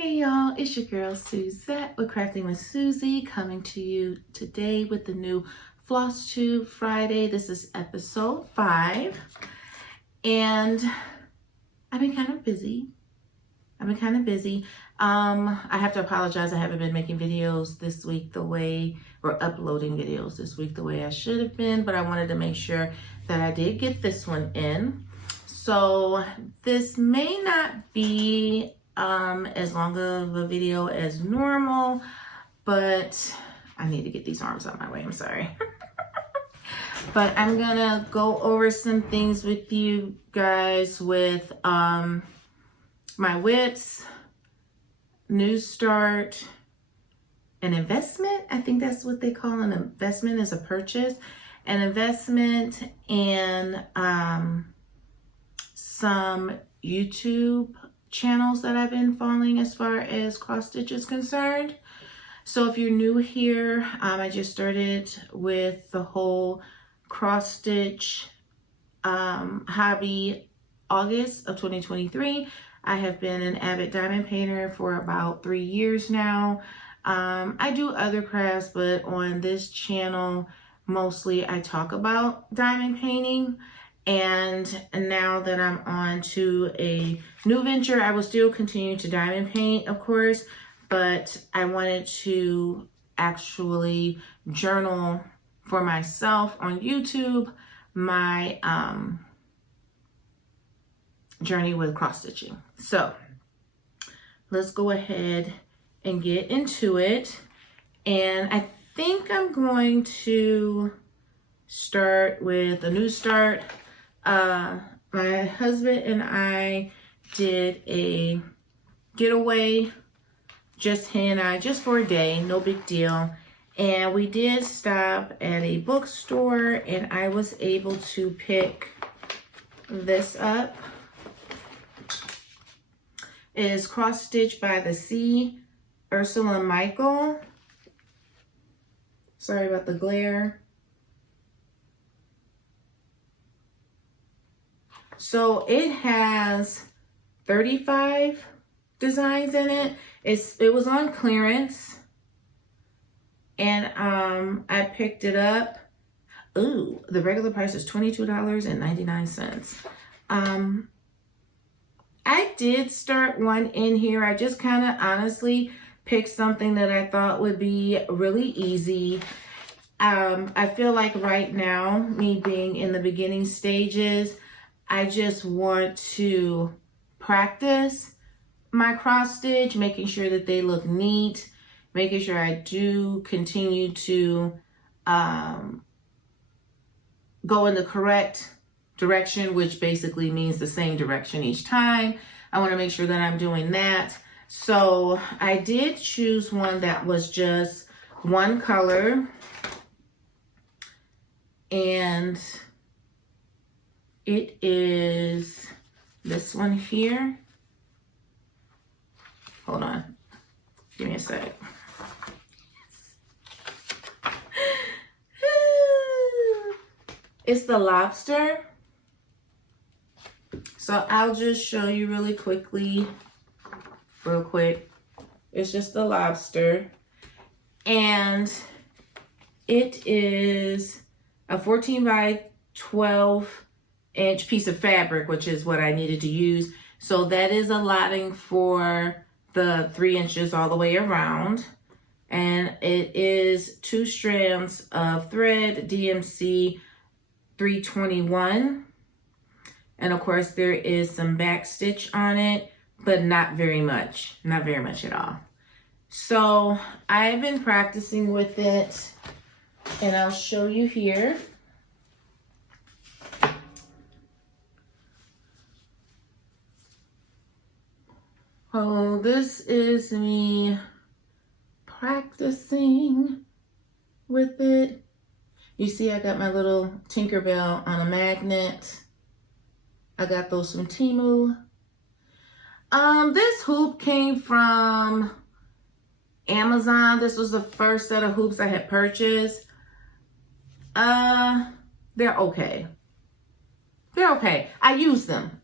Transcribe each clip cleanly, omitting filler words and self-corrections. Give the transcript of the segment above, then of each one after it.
Hey y'all, it's your girl Suzette with Crafting with Susie, coming to you today with the new Flosstube Friday. This is episode 5, and I've been kind of busy. I have to apologize. I haven't been making videos this week uploading videos this week the way I should have been, but I wanted to make sure that I did get this one in. So this may not be as long of a video as normal, but I need to get these arms out my way. I'm sorry. But I'm gonna go over some things with you guys with my whips, new start, an investment. I think that's what they call an investment, is a purchase, an investment, and some YouTube channels that I've been following as far as cross stitch is concerned. So if you're new here, I just started with the whole cross stitch hobby August of 2023. I have been an avid diamond painter for about 3 years now. I do other crafts, but on this channel mostly I talk about diamond painting. And now that I'm on to a new venture, I will still continue to diamond paint, of course, but I wanted to actually journal for myself on YouTube my journey with cross stitching. So let's go ahead and get into it. And I think I'm going to start with a new start. My husband and I did a getaway, just he and I, just for a day, no big deal. And we did stop at a bookstore, and I was able to pick this up. It is Cross Stitch by the Sea, Ursula Michael. Sorry about the glare. So it has 35 designs in it. It was on clearance, and I picked it up. Ooh, the regular price is $22.99. I did start one in here. I just kind of honestly picked something that I thought would be really easy. I feel like right now, me being in the beginning stages, I just want to practice my cross stitch, making sure that they look neat, making sure I do continue to go in the correct direction, which basically means the same direction each time. I want to make sure that I'm doing that. So I did choose one that was just one color, and it is this one here. Hold on, give me a sec. It's the lobster. So I'll just show you really quickly, real quick. It's just the lobster, and it is a 14 by 12 inch piece of fabric, which is what I needed to use. So that is allotting for the 3 inches all the way around. And it is 2 strands of thread, DMC 321. And of course there is some back stitch on it, but not very much at all. So I've been practicing with it, and I'll show you here. Oh, this is me practicing with it. You see, I got my little Tinkerbell on a magnet. I got those from Temu. This hoop came from Amazon. This was the first set of hoops I had purchased. They're okay. I use them.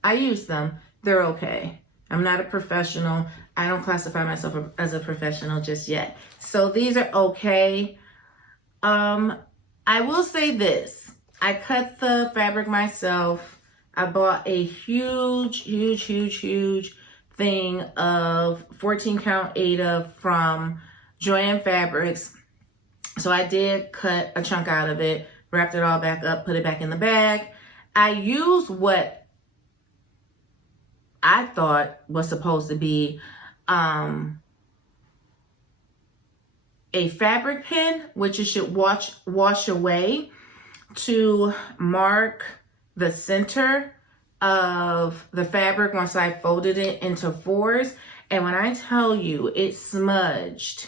They're okay. I'm not a professional. I don't classify myself as a professional just yet. So these are okay. I will say this. I cut the fabric myself. I bought a huge thing of 14 count Aida from Joann Fabrics. So I did cut a chunk out of it, wrapped it all back up, put it back in the bag. I used what I thought was supposed to be a fabric pen, which you should wash away, to mark the center of the fabric once I folded it into fours. And when I tell you it smudged,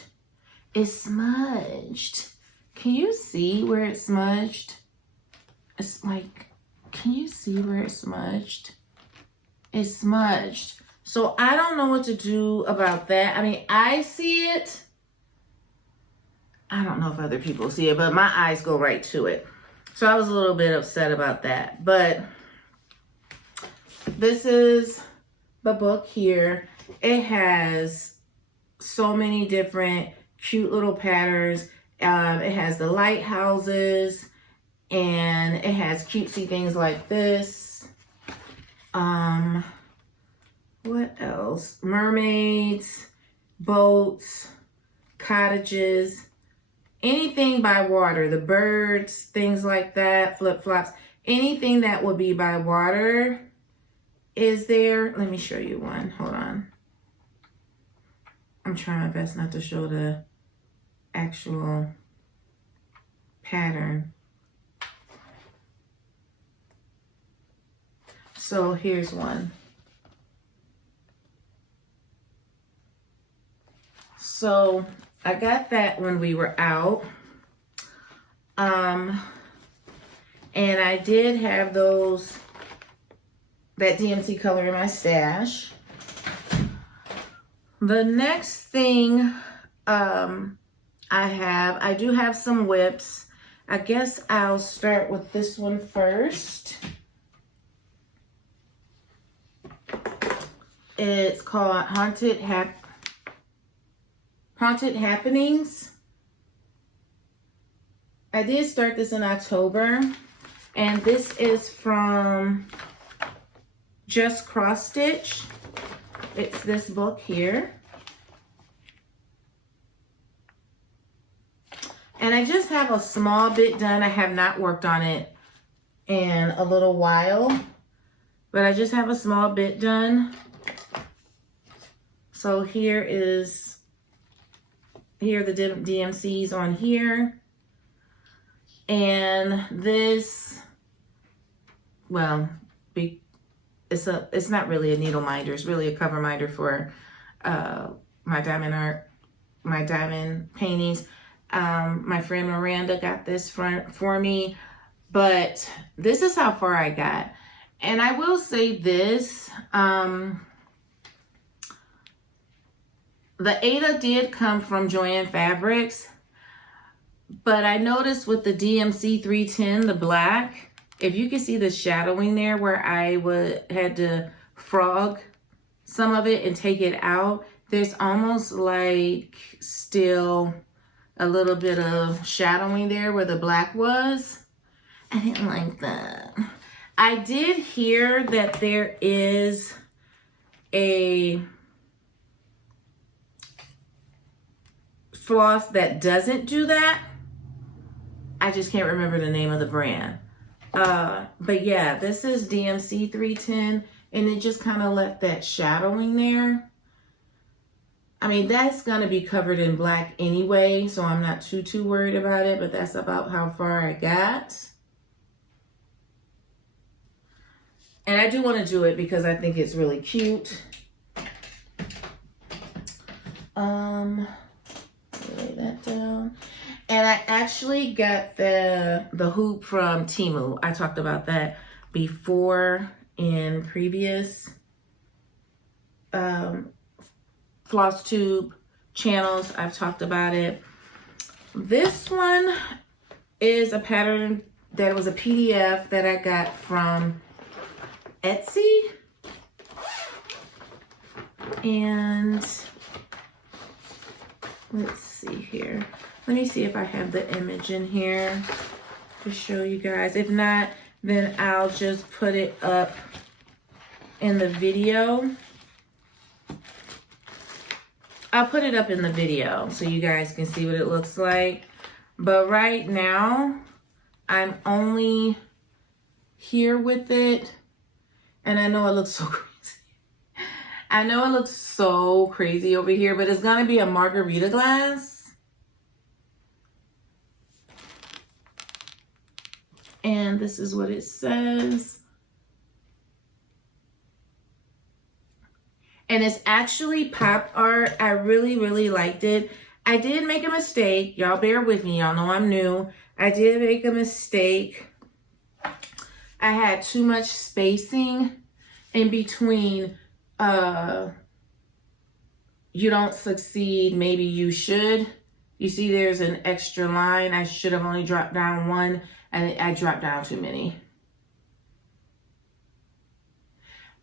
it smudged. Can you see where it smudged? It's like, can you see where it smudged? It smudged. So I don't know what to do about that. I mean, I see it. I don't know if other people see it, but my eyes go right to it. So I was a little bit upset about that. But this is the book here. It has so many different cute little patterns. It has the lighthouses, and it has cutesy things like this. What else? Mermaids, boats, cottages, anything by water, the birds, things like that, flip-flops, anything that would be by water is there. Let me show you one. Hold on. I'm trying my best not to show the actual pattern. So here's one. So I got that when we were out. And I did have that DMC color in my stash. The next thing I do have some whips. I guess I'll start with this one first. It's called Haunted Happenings. I did start this in October, and this is from Just Cross Stitch. It's this book here. And I just have a small bit done. I have not worked on it in a little while, but I just have a small bit done. So here are the DMCs on here. And this, well, it's not really a needle minder. It's really a cover minder for my diamond paintings. My friend Miranda got this for me, but this is how far I got. And I will say this, the Aida did come from Joann Fabrics, but I noticed with the DMC 310, the black, if you can see the shadowing there where I had to frog some of it and take it out, there's almost like still a little bit of shadowing there where the black was. I didn't like that. I did hear that there is a floss that doesn't do that. I just can't remember the name of the brand. But yeah, this is DMC 310, and it just kind of left that shadowing there. I mean, that's going to be covered in black anyway, so I'm not too worried about it, but that's about how far I got. And I do want to do it because I think it's really cute. Lay that down. And I actually got the hoop from Temu. I talked about that before in previous Flosstube channels. I've talked about it. This one is a pattern that was a PDF that I got from Etsy. And let's see here. Let me see if I have the image in here to show you guys. If not, then I'll just put it up in the video. I'll put it up in the video so you guys can see what it looks like. But right now, I'm only here with it. And I know it looks so crazy. I know it looks so crazy over here, but it's gonna be a margarita glass. And this is what it says. And it's actually pop art. I really, really liked it. I did make a mistake. Y'all bear with me. Y'all know I'm new. I did make a mistake. I had too much spacing in between you don't succeed, maybe you should. You see there's an extra line. I should have only dropped down one, and I dropped down too many.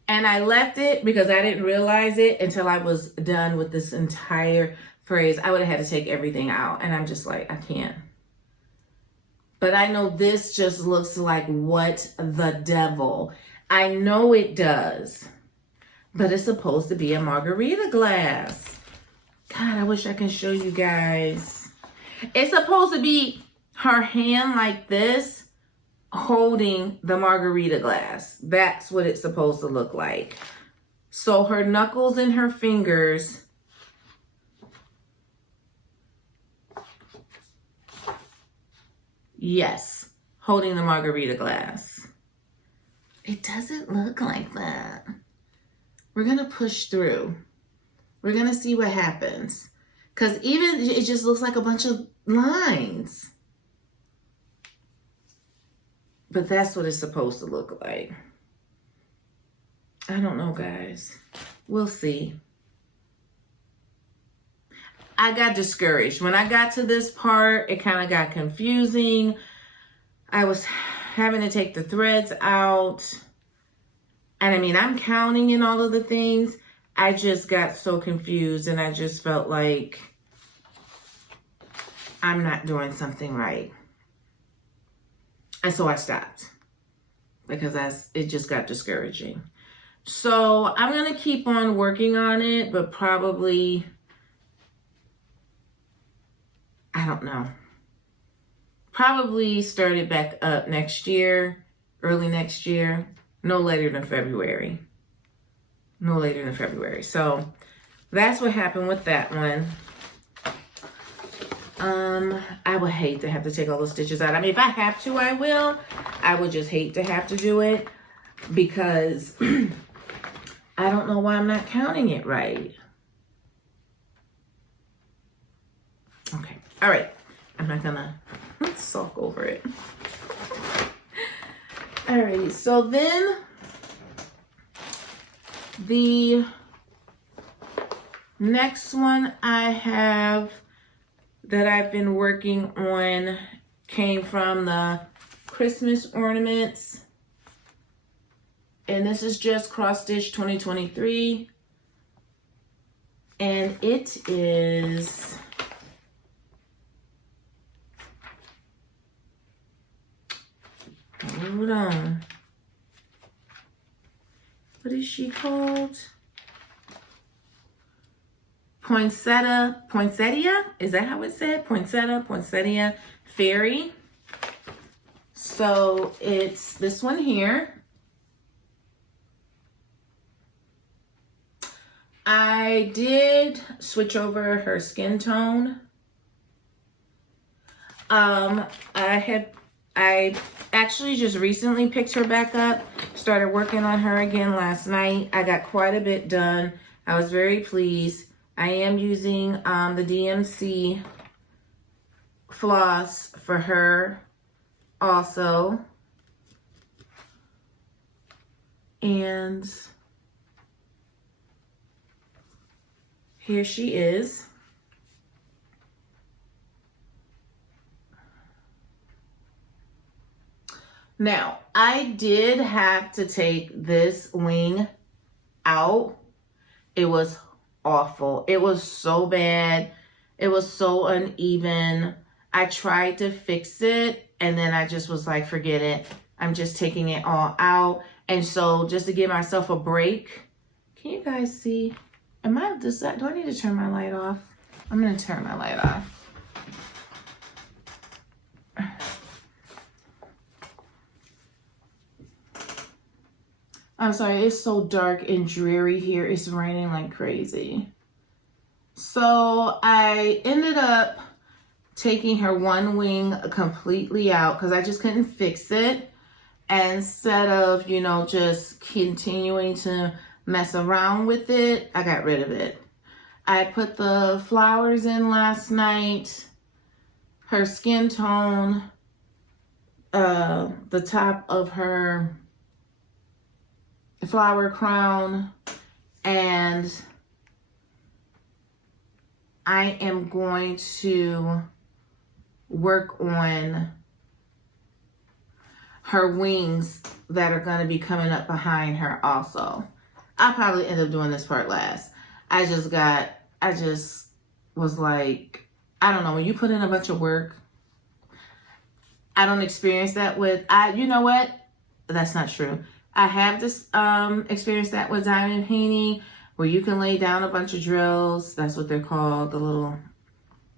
And I left it because I didn't realize it until I was done with this entire phrase. I would have had to take everything out. And I'm just like, I can't. But I know this just looks like what the devil. I know it does. But it's supposed to be a margarita glass. God, I wish I can show you guys. It's supposed to be her hand like this, holding the margarita glass. That's what it's supposed to look like. So her knuckles and her fingers. Yes, holding the margarita glass. It doesn't look like that. We're going to push through. We're going to see what happens. Because even it just looks like a bunch of lines. But that's what it's supposed to look like. I don't know, guys. We'll see. I got discouraged. When I got to this part, it kind of got confusing. I was having to take the threads out. And I mean, I'm counting in all of the things. I just got so confused and I just felt like I'm not doing something right. And so I stopped because it just got discouraging. So I'm going to keep on working on it, but probably, I don't know, probably start it back up next year, early next year, no later than February. No later than February. So that's what happened with that one. I would hate to have to take all the stitches out. I mean, if I have to, I will. I would just hate to have to do it because I don't know why I'm not counting it right. Okay. All right. I'm not gonna sulk over it. All right. So then the next one I have that I've been working on came from the Christmas ornaments. And this is just Cross Stitch 2023. And it is hold on. What is she called? Poinsettia? Is that how it's said? Poinsettia Fairy. So it's this one here. I did switch over her skin tone. I actually just recently picked her back up, started working on her again last night. I got quite a bit done. I was very pleased. I am using the DMC floss for her also. And here she is. Now, I did have to take this wing out It was awful. It was so bad. It was so uneven. I tried to fix it, and then I just was like, forget it. I'm just taking it all out. And so just to give myself a break, can you guys see? Do I need to turn my light off? I'm going to turn my light off. I'm sorry, it's so dark and dreary here. It's raining like crazy. So I ended up taking her one wing completely out because I just couldn't fix it. And instead of, you know, just continuing to mess around with it, I got rid of it. I put the flowers in last night, her skin tone, the top of her flower crown, and I am going to work on her wings that are going to be coming up behind her also. I'll probably end up doing this part last. I just was like, I don't know, when you put in a bunch of work, I don't experience that with, you know what? That's not true. I have this experienced that with diamond painting, where you can lay down a bunch of drills. That's what they're called, the little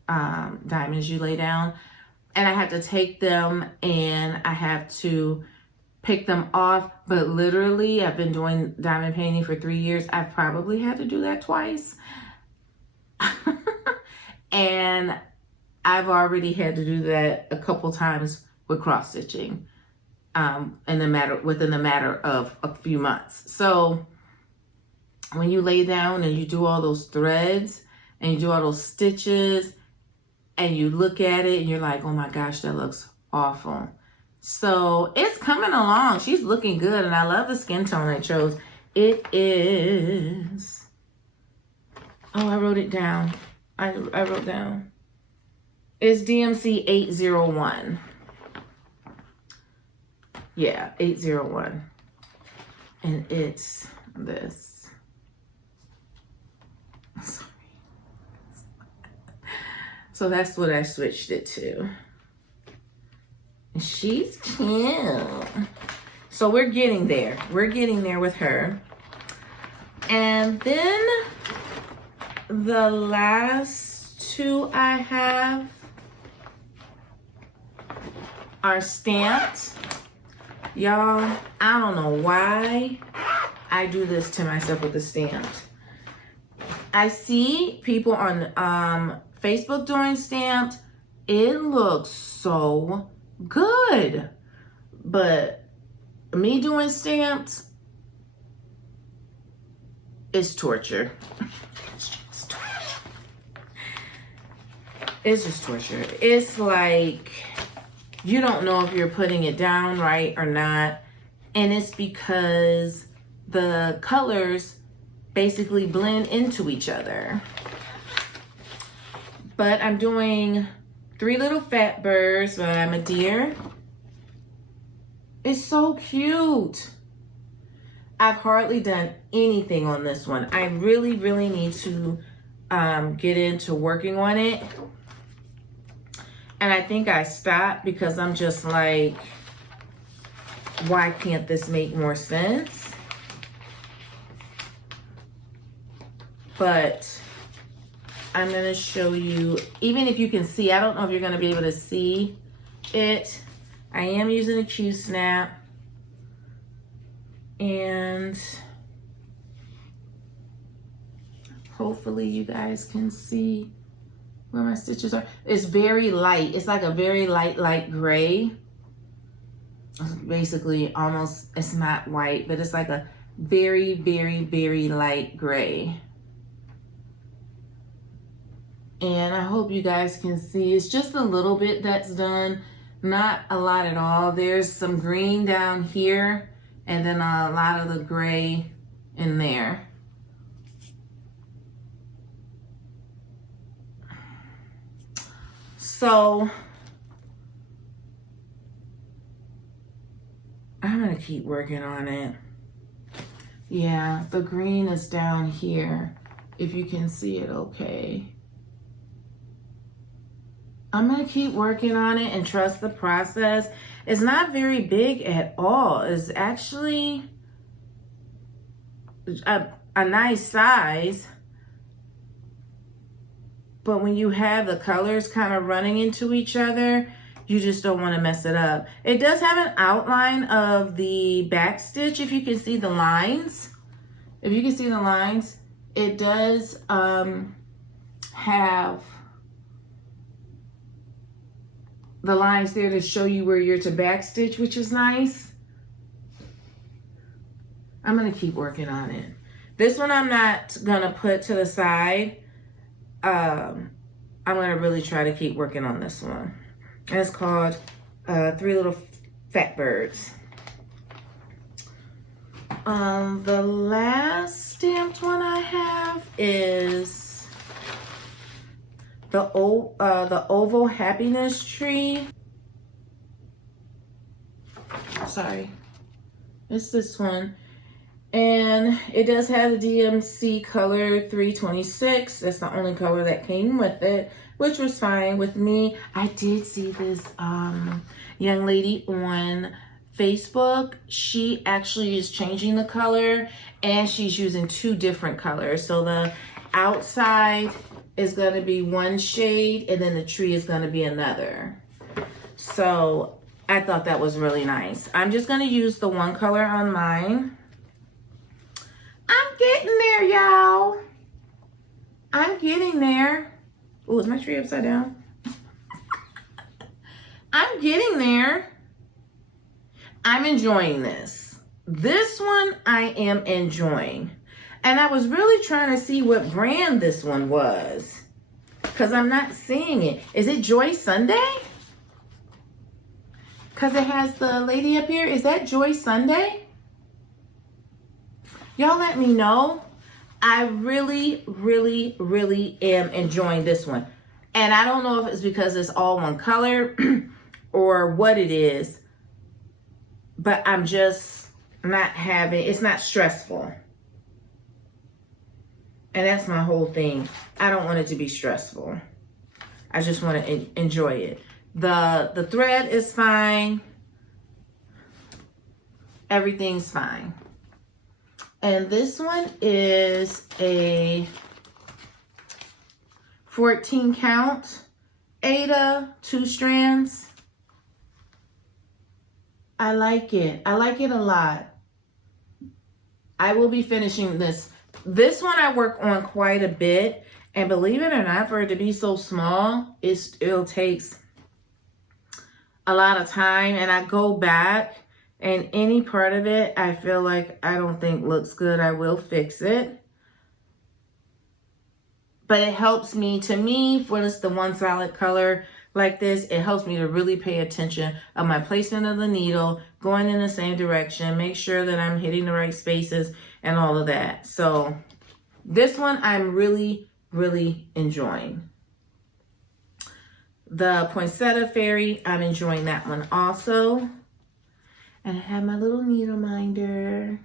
diamonds you lay down. And I have to take them and I have to pick them off. But literally, I've been doing diamond painting for 3 years. I've probably had to do that twice. And I've already had to do that a couple times with cross stitching. Within the matter of a few months. So when you lay down and you do all those threads and you do all those stitches and you look at it and you're like, oh my gosh, that looks awful. So it's coming along. She's looking good, and I love the skin tone I chose. It is, oh, I wrote it down. I wrote down. It's DMC 801. Yeah, 801. And it's this. Sorry. So that's what I switched it to. And she's cute. So we're getting there. We're getting there with her. And then the last two I have are stamped. Y'all, I don't know why I do this to myself with the stamped. I see people on Facebook doing stamped. It looks so good. But me doing stamped is torture. It's just torture. It's like, you don't know if you're putting it down right or not. And it's because the colors basically blend into each other. But I'm doing 3 Little Fat Birds by my dear. It's so cute. I've hardly done anything on this one. I really, really need to get into working on it. And I think I stopped because I'm just like, why can't this make more sense? But I'm going to show you, even if you can see, I don't know if you're going to be able to see it. I am using a Q-snap. And hopefully you guys can see where my stitches are. It's very light. It's like a very light gray. Basically, almost, it's not white, but it's like a very, very, very light gray. And I hope you guys can see. It's just a little bit that's done. Not a lot at all. There's some green down here, and then a lot of the gray in there. So I'm gonna keep working on it. Yeah, the green is down here, if you can see it okay. I'm gonna keep working on it and trust the process. It's not very big at all. It's actually a nice size. But when you have the colors kind of running into each other, you just don't want to mess it up. It does have an outline of the back stitch, if you can see the lines. If you can see the lines, it does have the lines there to show you where you're to back stitch, which is nice. I'm gonna keep working on it. This one I'm not gonna put to the side. I'm gonna really try to keep working on this one. And it's called Three Little Fat Birds. The last stamped one I have is the oval happiness tree. Sorry, it's this one. And it does have the DMC color 326. That's the only color that came with it, which was fine with me. I did see this young lady on Facebook. She actually is changing the color, and she's using 2 different colors. So the outside is going to be one shade, and then the tree is going to be another. So I thought that was really nice. I'm just going to use the one color on mine. I'm getting there, y'all. I'm getting there. Oh, is my tree upside down? I'm getting there. I'm enjoying this. This one I am enjoying. And I was really trying to see what brand this one was, because I'm not seeing it. Is it Joy Sunday? Because it has the lady up here. Is that Joy Sunday? Y'all let me know. I really, really, really am enjoying this one. And I don't know if it's because it's all one color or what it is, but I'm just not having, it's not stressful. And that's my whole thing. I don't want it to be stressful. I just want to enjoy it. The thread is fine. Everything's fine. And this one is a 14 count Ada, 2 strands. I like it. I like it a lot. I will be finishing this. This one I work on quite a bit. And believe it or not, for it to be so small, it still takes a lot of time. And I go back, and any part of it I feel like I don't think looks good, I will fix it. But it helps me, to me, when it's the one solid color like this, it helps me to really pay attention of my placement of the needle, going in the same direction, make sure that I'm hitting the right spaces and all of that. So this one I'm really, really enjoying. The Poinsettia Fairy, I'm enjoying that one also. And I have my little needle minder.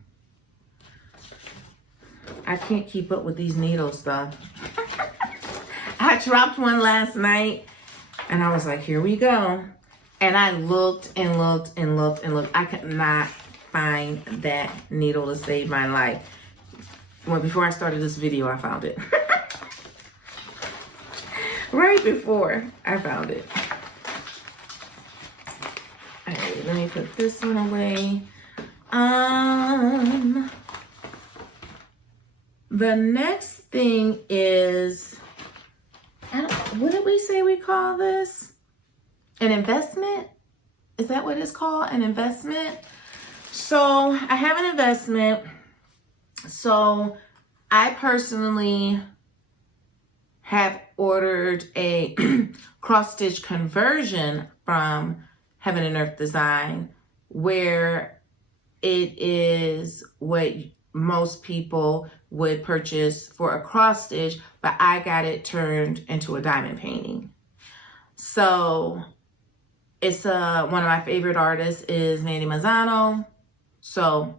I can't keep up with these needles though. I dropped one last night and I was like, here we go. And I looked and looked and looked and looked. I could not find that needle to save my life. Well, before I started this video, I found it. Right before I found it. All right, let me put this one away. The next thing is, what did we say we call this? An investment? Is that what it's called? An investment? So I have an investment. So I personally have ordered a cross stitch conversion from Heaven and Earth Design, where it is what most people would purchase for a cross stitch, but I got it turned into a diamond painting. So it's one of my favorite artists is Mandy Mazzano. So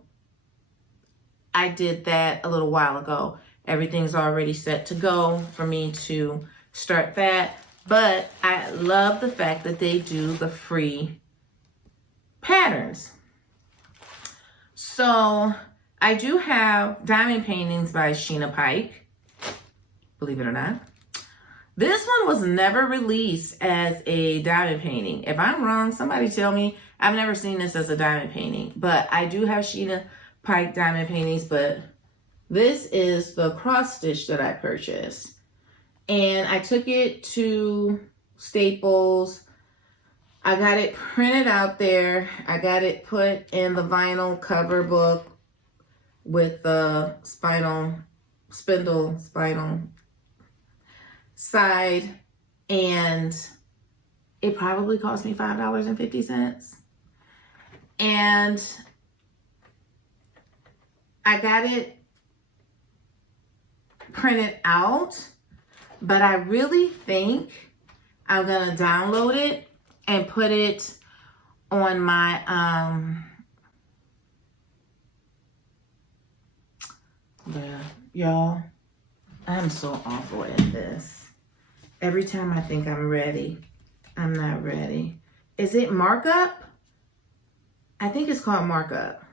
I did that a little while ago. Everything's already set to go for me to start that. But I love the fact that they do the free patterns. So I do have Diamond Paintings by Sheena Pike, believe it or not. This one was never released as a diamond painting. If I'm wrong, somebody tell me. I've never seen this as a diamond painting, but I do have Sheena Pike diamond paintings, but this is the cross stitch that I purchased. And I took it to Staples. I got it printed out there. I got it put in the vinyl cover book with the spinal side, and it probably cost me $5.50. And I got it printed out, but I really think I'm gonna download it and put it on my y'all, I'm so awful at this. Every time I think I'm ready, I'm not ready. Is it Markup? I think it's called Markup.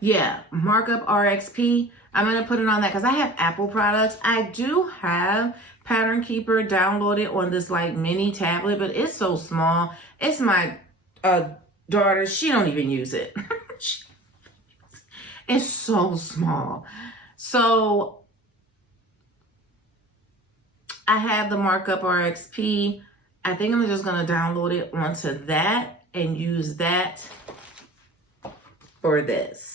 Yeah, Markup RXP. I'm going to put it on that because I have Apple products. I do have Pattern Keeper downloaded on this like mini tablet, but it's so small. It's my daughter. She don't even use it. It's so small. So I have the Markup RXP. I think I'm just going to download it onto that and use that for this.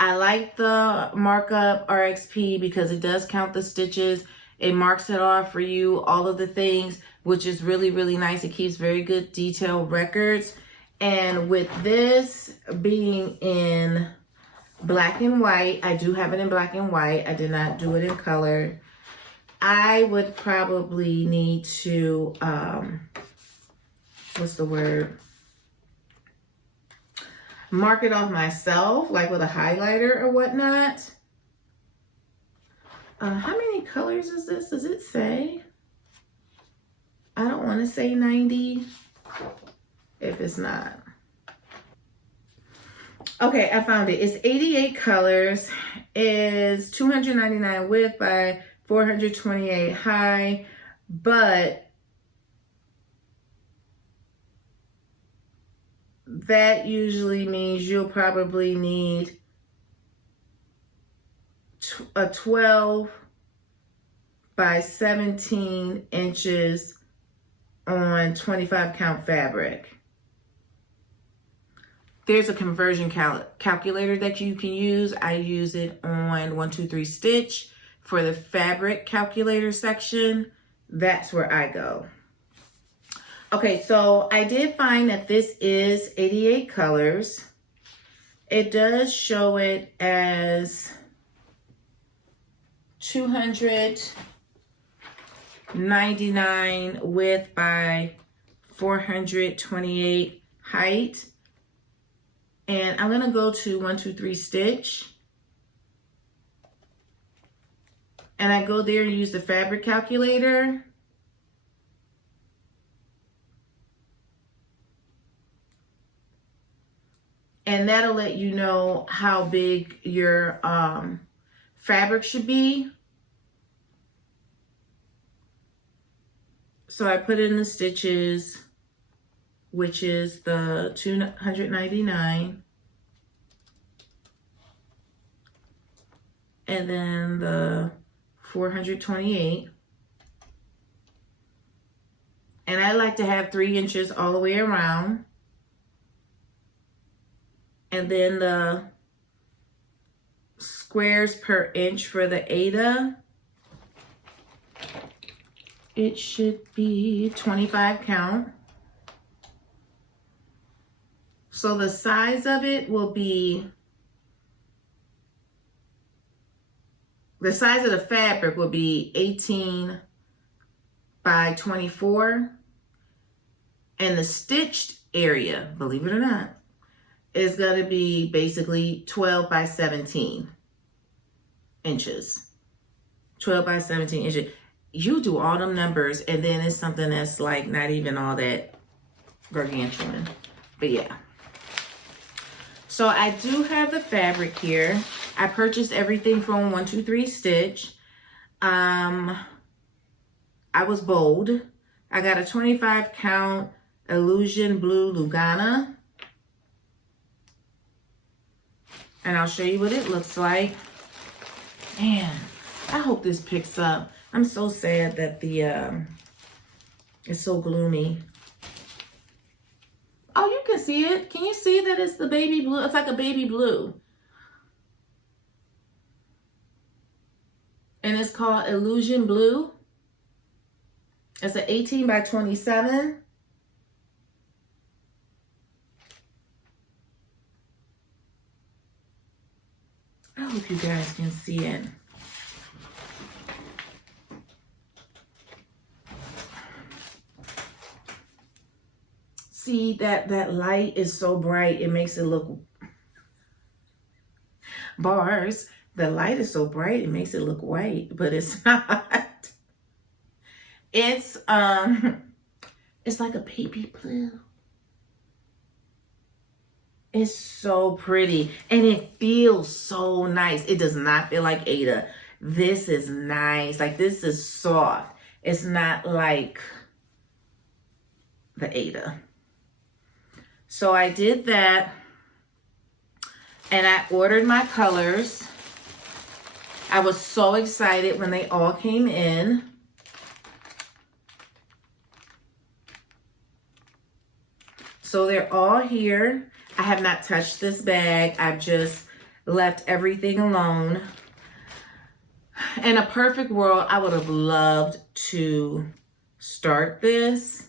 I like the Markup RXP because it does count the stitches. It marks it off for you, all of the things, which is really, really nice. It keeps very good detailed records. And with this being in black and white, I do have it in black and white. I did not do it in color. I would probably need to, what's the word? Mark it off myself, like with a highlighter or whatnot. How many colors is this? Does it say? I don't want to say 90 if it's not. Okay, I found it. It's 88 colors. It's 299 width by 428 high, but that usually means you'll probably need a 12 by 17 inches on 25 count fabric. There's a conversion calculator that you can use. I use it on 123 Stitch for the fabric calculator section. That's where I go. Okay, so I did find that this is 88 colors. It does show it as 299 width by 428 height. And I'm gonna go to 123 Stitch. And I go there and use the fabric calculator. And that'll let you know how big your fabric should be. So I put in the stitches, which is the 299. And then the 428. And I like to have 3 inches all the way around. And then the squares per inch for the Ada, it should be 25 count. So the size of it will be, the size of the fabric will be 18 by 24. And the stitched area, believe it or not, is going to be basically 12 by 17 inches. 12 by 17 inches. You do all them numbers, and then it's something that's like not even all that gargantuan. But yeah. So I do have the fabric here. I purchased everything from 123 Stitch. I was bold. I got a 25 count Illusion Blue Lugana. And I'll show you what it looks like. Man, I hope this picks up. I'm so sad that the it's so gloomy. Oh, you can see it. Can you see that it's the baby blue? It's like a baby blue. And it's called Illusion Blue. It's an 18 by 27. I hope you guys can see it. See that light is so bright, it makes it look, bars, the light is so bright, it makes it look white, but it's not. It's like a baby blue. It's so pretty, and it feels so nice. It does not feel like Ada. This is nice. Like, this is soft. It's not like the Ada. So I did that, and I ordered my colors. I was so excited when they all came in. So they're all here. I have not touched this bag. I've just left everything alone. In a perfect world, I would have loved to start this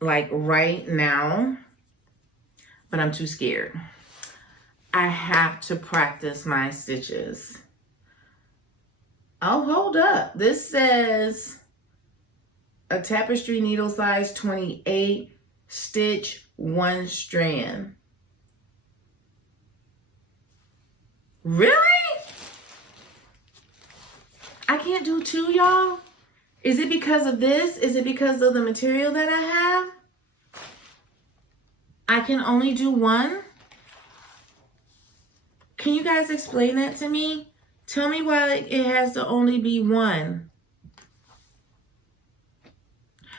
like right now, but I'm too scared. I have to practice my stitches. Oh, hold up. This says a tapestry needle size 28, stitch 1 strand. Really? I can't do 2, y'all? Is it because of this? Is it because of the material that I have? I can only do 1? Can you guys explain that to me? Tell me why it has to only be 1.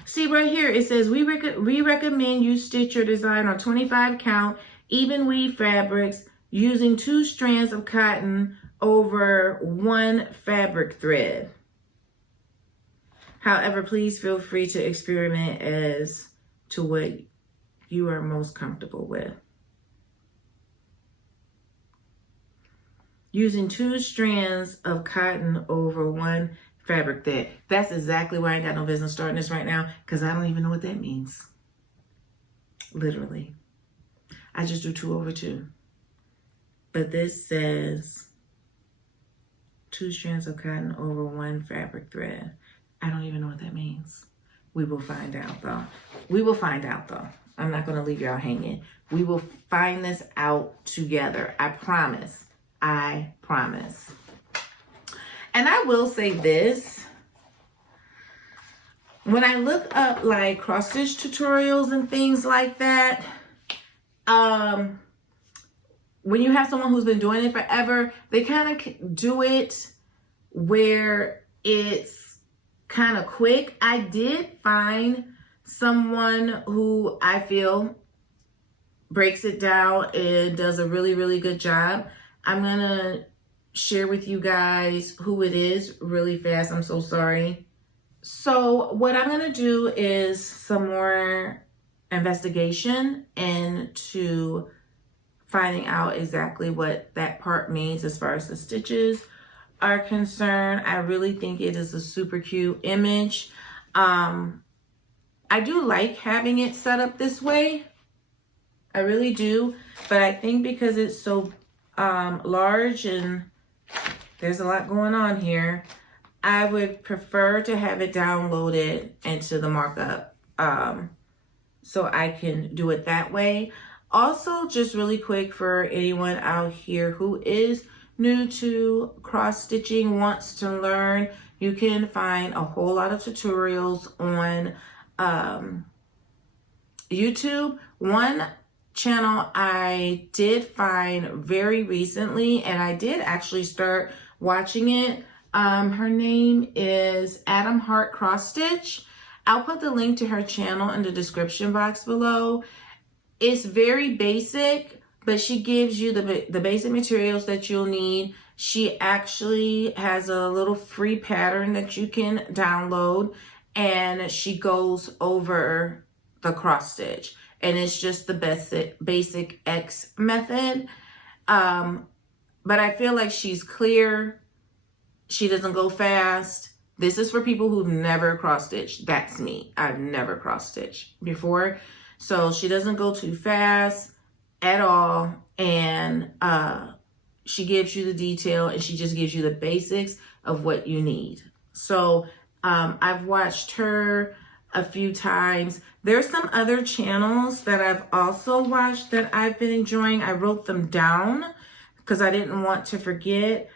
See right here, it says, we recommend you stitch your design on 25 count even weave fabrics using 2 strands of cotton over 1 fabric thread. However, please feel free to experiment as to what you are most comfortable with. Using 2 strands of cotton over 1 fabric thread. That's exactly why I ain't got no business starting this right now, because I don't even know what that means. Literally. I just do 2 over 2. But this says 2 strands of cotton over 1 fabric thread. I don't even know what that means. We will find out though. We will find out though. I'm not going to leave y'all hanging. We will find this out together. I promise. I promise. And I will say this. When I look up like cross stitch tutorials and things like that, when you have someone who's been doing it forever, they kind of do it where it's kind of quick. I did find someone who I feel breaks it down and does a really, really good job. I'm going to share with you guys who it is really fast. I'm so sorry. So what I'm going to do is some more investigation into finding out exactly what that part means as far as the stitches are concerned. I really think it is a super cute image. I do like having it set up this way. I really do. But I think because it's so large and there's a lot going on here, I would prefer to have it downloaded into the markup so I can do it that way. Also, just really quick for anyone out here who is new to cross stitching, wants to learn, you can find a whole lot of tutorials on YouTube. One channel I did find very recently, and I did actually start watching it. Her name is Adam Hart Cross Stitch. I'll put the link to her channel in the description box below. It's very basic, but she gives you the basic materials that you'll need. She actually has a little free pattern that you can download, and she goes over the cross stitch. And it's just the basic X method. But I feel like she's clear. She doesn't go fast. This is for people who've never cross stitched. That's me. I've never cross stitched before. So she doesn't go too fast at all. And she gives you the detail, and she just gives you the basics of what you need. So I've watched her a few times. There's some other channels that I've also watched that I've been enjoying. I wrote them down because I didn't want to forget.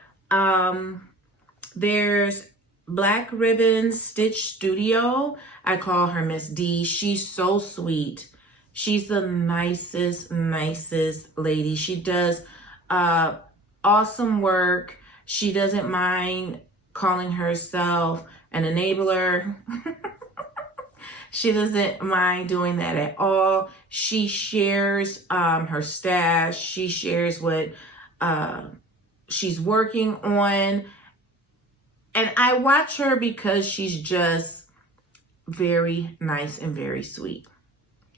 There's Black Ribbon Stitch Studio. I call her Miss D. She's so sweet. She's the nicest lady. She does awesome work. She doesn't mind calling herself an enabler. She doesn't mind doing that at all. She shares her stash. She shares what she's working on. And I watch her because she's just very nice and very sweet,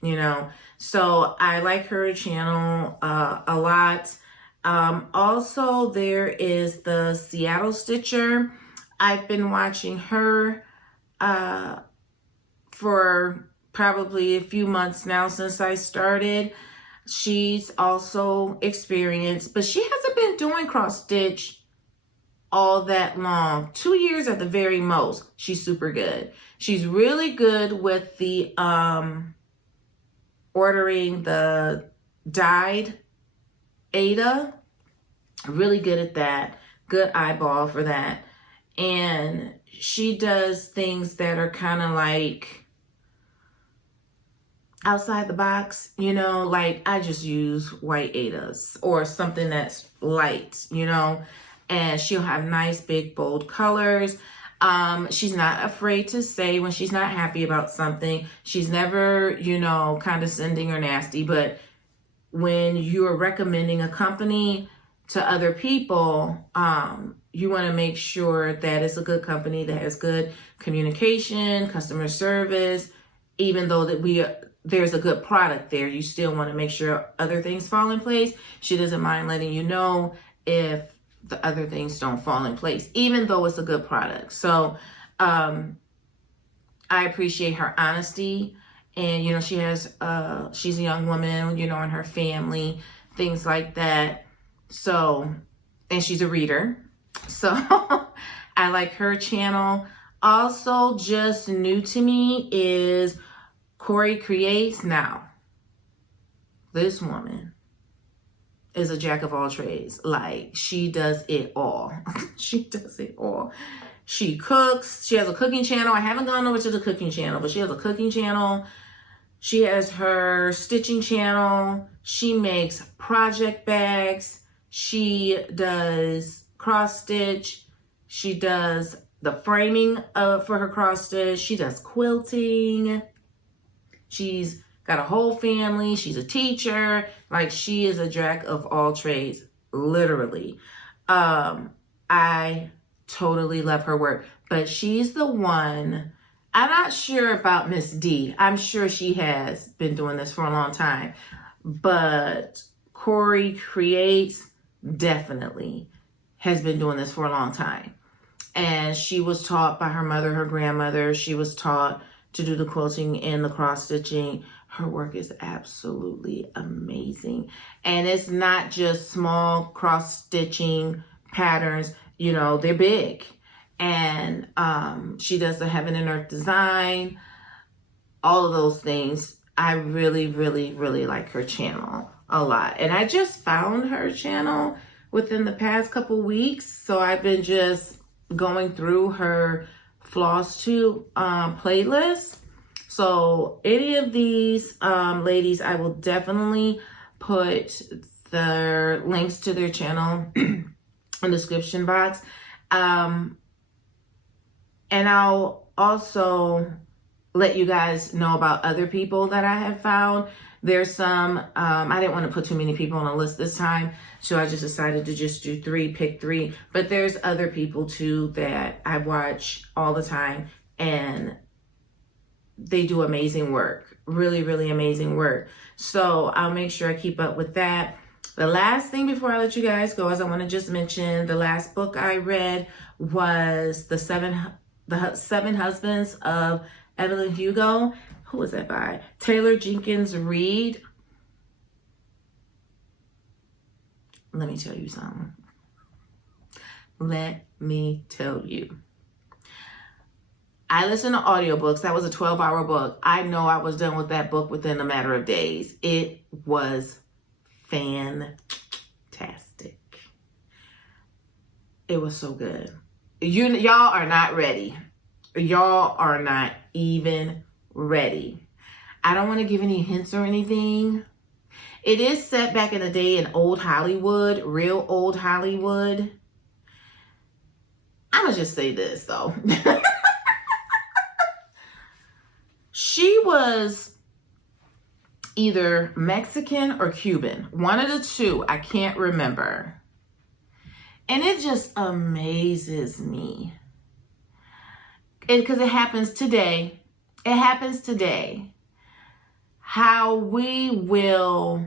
you know. So I like her channel a lot. Also, there is the Seattle Stitcher. I've been watching her for probably a few months now since I started. She's also experienced, but she hasn't been doing cross stitch all that long. 2 years at the very most. She's super good. She's really good with the ordering the dyed Ada. Really good at that. Good eyeball for that. And she does things that are kind of like outside the box, you know, like I just use white Adas or something that's light, you know, and she'll have nice, big, bold colors. She's not afraid to say when she's not happy about something. She's never, you know, condescending or nasty, but when you're recommending a company to other people, you want to make sure that it's a good company that has good communication, customer service. Even though that there's a good product there, you still want to make sure other things fall in place. She doesn't mind letting you know if the other things don't fall in place, even though it's a good product. So I appreciate her honesty. And, you know, she's a young woman, you know, in her family, things like that. So, and she's a reader. So I like her channel. Also, just new to me is Corey Creates. Now, this woman is a jack of all trades. Like, she does it all. She does it all. She cooks. She has a cooking channel. I haven't gone over to the cooking channel, but she has a cooking channel. She has her stitching channel. She makes project bags. She does cross stitch. She does the framing for her cross stitch. She does quilting. She's got a whole family. She's a teacher. Like, she is a jack of all trades, literally. I totally love her work, but she's the one. I'm not sure about Miss D. I'm sure she has been doing this for a long time, but Corey Creates definitely has been doing this for a long time. And she was taught by her mother, her grandmother. She was taught to do the quilting and the cross stitching. Her work is absolutely amazing. And it's not just small cross stitching patterns, you know, they're big. And she does the heaven and earth design, all of those things. I really, really, really like her channel a lot. And I just found her channel within the past couple weeks. So I've been just going through her Flosstube playlist. So any of these ladies, I will definitely put their links to their channel in the description box. And I'll also let you guys know about other people that I have found. There's some, I didn't want to put too many people on a list this time, so I just decided to just do pick three. But there's other people too that I watch all the time, and they do amazing work. Really, really amazing work. So I'll make sure I keep up with that. The last thing before I let you guys go is I want to just mention the last book I read was The Seven Husbands of Evelyn Hugo. Who was that by? Taylor Jenkins Reid. Let me tell you something. Let me tell you. I listened to audiobooks. That was a 12-hour book. I know I was done with that book within a matter of days. It was fantastic. It was so good. Y'all are not ready. Y'all are not even ready. I don't want to give any hints or anything. It is set back in the day in old Hollywood, real old Hollywood. I'm going to just say this though. She was either Mexican or Cuban. One of the two. I can't remember. And it just amazes me. Because it happens today. It happens today. How we will...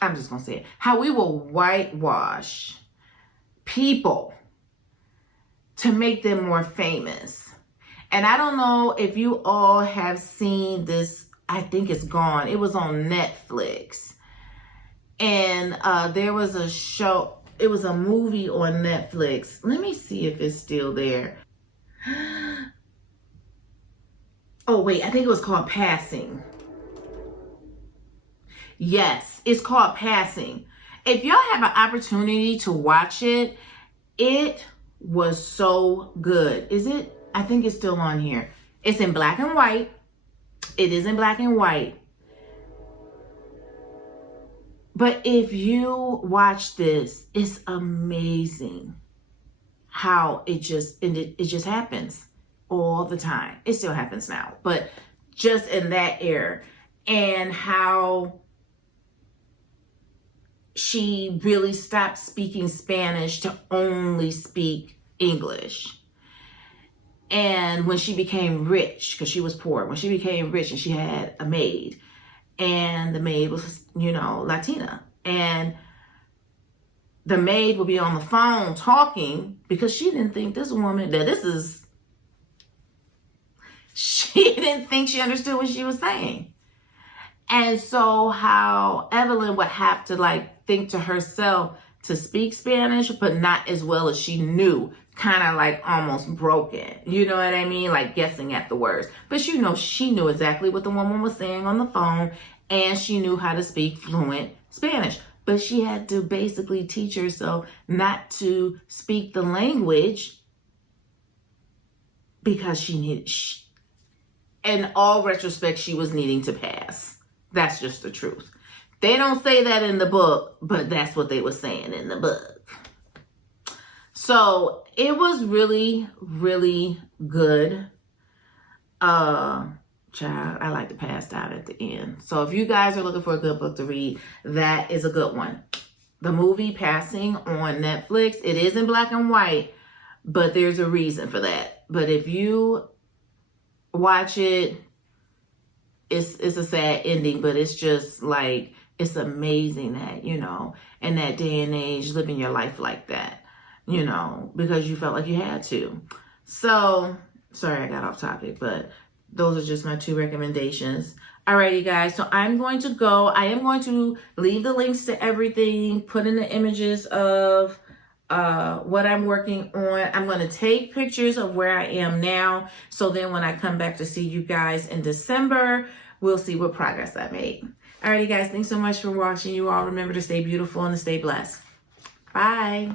I'm just going to say it. How we will whitewash people to make them more famous. And I don't know if you all have seen this. I think it's gone. It was on Netflix. And there was a show. It was a movie on Netflix. Let me see if it's still there. Oh, wait. I think it was called Passing. Yes, it's called Passing. If y'all have an opportunity to watch it, it was so good. Is it? I think it's still on here. It's in black and white. It is in black and white. But if you watch this, it's amazing how it just happens all the time. It still happens now, but just in that era, and how she really stopped speaking Spanish to only speak English. And when she became rich, because she was poor, when she became rich and she had a maid, and the maid was, Latina, and the maid would be on the phone talking because she didn't think this woman, she didn't think she understood what she was saying. And so how Evelyn would have to think to herself to speak Spanish, but not as well as she knew, kind of almost broken. You know what I mean? Guessing at the words. But she knew exactly what the woman was saying on the phone, and she knew how to speak fluent Spanish. But she had to basically teach herself not to speak the language because in all retrospect, she was needing to pass. That's just the truth. They don't say that in the book, but that's what they were saying in the book. So it was really, really good. Child, I like to pass out at the end. So if you guys are looking for a good book to read, that is a good one. The movie Passing on Netflix, it is in black and white, but there's a reason for that. But if you watch it, it's a sad ending, but it's just it's amazing that, in that day and age, living your life like that, because you felt like you had to. So, sorry I got off topic, but those are just my two recommendations. Alrighty, guys, so I'm going to go. I am going to leave the links to everything, put in the images of what I'm working on. I'm going to take pictures of where I am now. So then when I come back to see you guys in December, we'll see what progress I made. Alrighty guys, thanks so much for watching. You all remember to stay beautiful and to stay blessed. Bye.